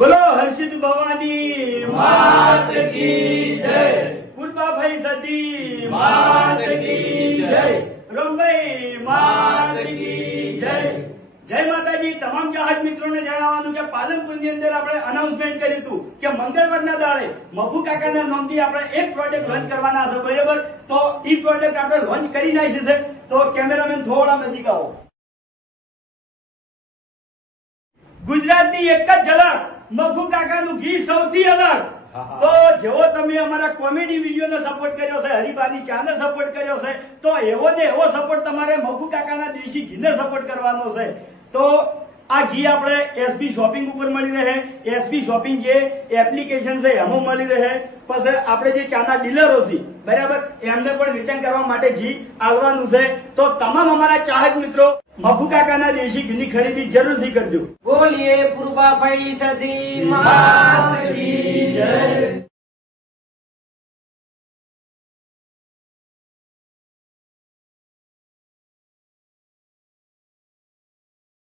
બોલો હર્ષિત ભવાની માત કી જય, પુષ્પાભાઈ સતી માત કી જય, રમભાઈ માત કી જય. જય માતાજી. તમામ ચાહક મિત્રોને જણાવવાનું કે પાલનપુરની અંદર આપણે અનાઉન્સમેન્ટ કર્યું હતું કે મંગળવારના દાડે મફુ કાકાના નામથી આપણે એક પ્રોડક્ટ લોન્ચ કરવાના છે, બરાબર? તો એ પ્રોડક્ટ આપણે લોન્ચ કરી નાખી છે. તો કેમેરામેન થોડા નજીક આવો. ગુજરાતની એક જ ઝલક, મફુ કાકાનું ઘી સૌથી અલગ. તો જેવો તમે અમારા કોમેડી વિડીયોને સપોર્ટ કર્યો છે, હરિભાની ચાને સપોર્ટ કર્યો છે, તો એવો ને એવો સપોર્ટ તમારે મફુ કાકાના દેશી ઘીને સપોર્ટ કરવાનો છે. તો આ ઘી આપણે એસબી શોપિંગ ઉપર મળી રહે. એસબી શોપિંગ જે એપ્લિકેશન છે એમાં મળી રહે. પછી આપણે જે ચાના ડીલરો છે, બરાબર, એમને પણ વેચાણ કરવા માટે ઘી આવવાનું છે. તો તમામ અમારા ચાહક મિત્રો મફુ કાકાના દેશી ઘીની ખરીદી જરૂરથી કરજો. બોલીએ પુરબાભાઈ સતી માત કી જય.